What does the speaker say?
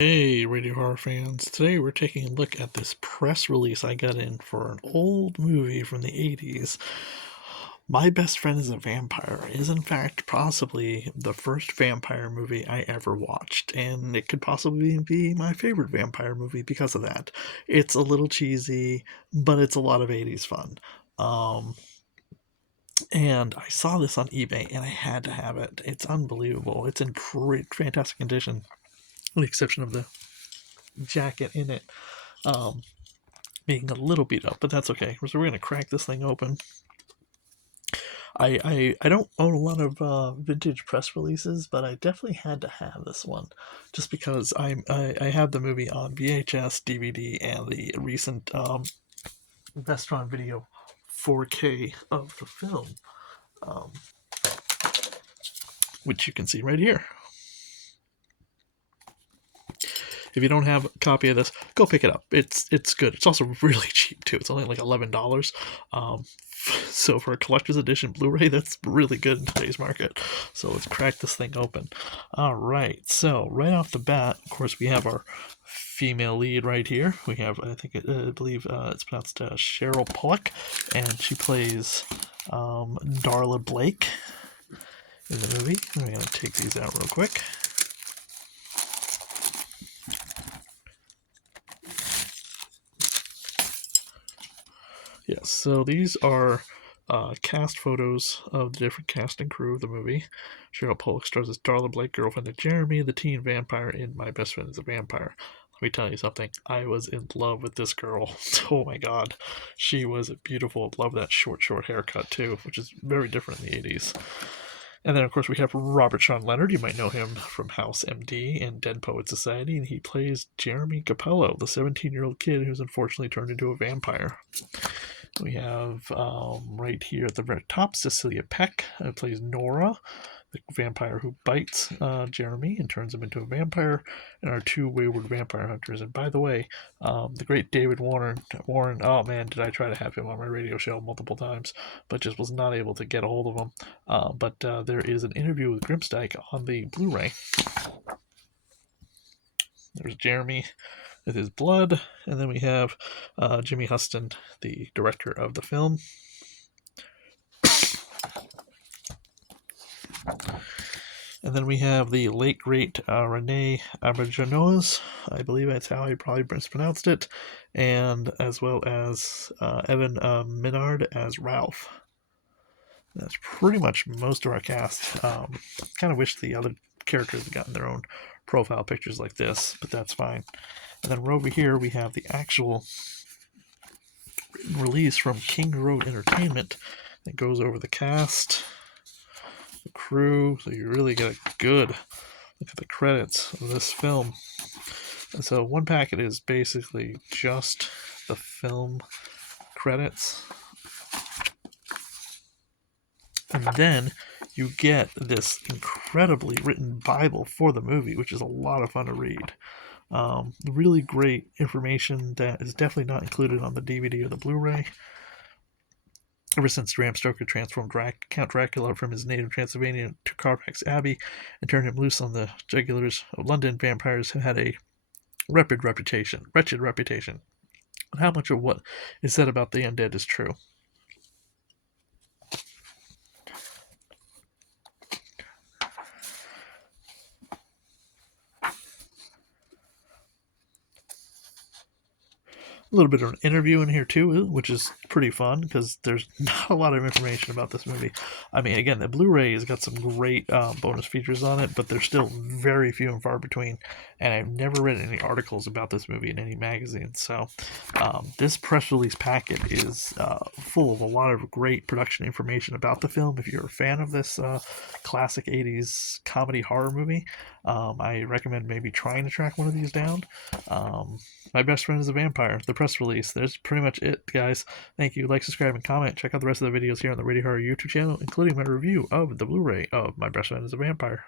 Hey, Radio Horror fans. Today we're taking a look at this press release I got in for an old movie from the 80s. My Best Friend is a Vampire is, in fact, possibly the first vampire movie I ever watched, and it could possibly be my favorite vampire movie because of that. It's a little cheesy, but it's a lot of 80s fun. And I saw this on eBay and I had to have it. It's unbelievable. It's in fantastic condition, with the exception of the jacket in it being a little beat up, but that's okay. So we're gonna crack this thing open. I don't own a lot of vintage press releases, but I definitely had to have this one, just because I have the movie on VHS, DVD, and the recent Vestron Video 4K of the film, which you can see right here. If you don't have a copy of this, go pick it up. It's good. It's also really cheap too. It's only like $11. So for a collector's edition Blu-ray, that's really good in today's market. So let's crack this thing open. All right. So right off the bat, of course, we have our female lead right here. We have, I believe it's pronounced Cheryl Pollock, and she plays Darla Blake in the movie. I'm gonna take these out real quick. Yes, so these are cast photos of the different cast and crew of the movie. Cheryl Pollock stars as Darla Blake, girlfriend of Jeremy, the teen vampire in My Best Friend is a Vampire. Let me tell you something. I was in love with this girl. Oh my god. She was beautiful. Love that short haircut too, which is very different in the 80s. And then, of course, we have Robert Sean Leonard. You might know him from House MD and Dead Poet Society, and he plays Jeremy Capello, the 17-year-old kid who's unfortunately turned into a vampire. We have right here at the very top Cecilia Peck, who plays Nora, the vampire who bites Jeremy and turns him into a vampire, and our two wayward vampire hunters. And by the way, the great David Warren, oh man, did I try to have him on my radio show multiple times, but just was not able to get a hold of him. But there is an interview with Grimstyke on the Blu-ray. There's Jeremy with his blood, and then we have Jimmy Huston, the director of the film. And then we have the late great Rene Auberjonois, I believe that's how I probably mispronounced it, and as well as Evan Minard as Ralph. That's pretty much most of our cast. Kind of wish the other characters had gotten their own profile pictures like this, but that's fine. And then over here we have the actual written release from King Road Entertainment that goes over the cast, the crew, so you really get a good look at the credits of this film. And so one packet is basically just the film credits. And then you get this incredibly written Bible for the movie, which is a lot of fun to read. Really great information that is definitely not included on the DVD or the Blu-ray. Ever since Bram Stoker transformed Count Dracula from his native Transylvania to Carfax Abbey and turned him loose on the jugulars of London, vampires have had a wretched reputation. How much of what is said about the undead is true? A little bit of an interview in here too, which is pretty fun because there's not a lot of information about this movie. I mean, again, the Blu-ray has got some great bonus features on it, but they're still very few and far between. And I've never read any articles about this movie in any magazine. So this press release packet is full of a lot of great production information about the film. If you're a fan of this classic 80s comedy horror movie, I recommend maybe trying to track one of these down. My Best Friend is a Vampire, the press release. There's pretty much it, guys. Thank you. Like, subscribe, and comment. Check out the rest of the videos here on the Radio Horror YouTube channel, including my review of the Blu-ray of My Best Friend is a Vampire.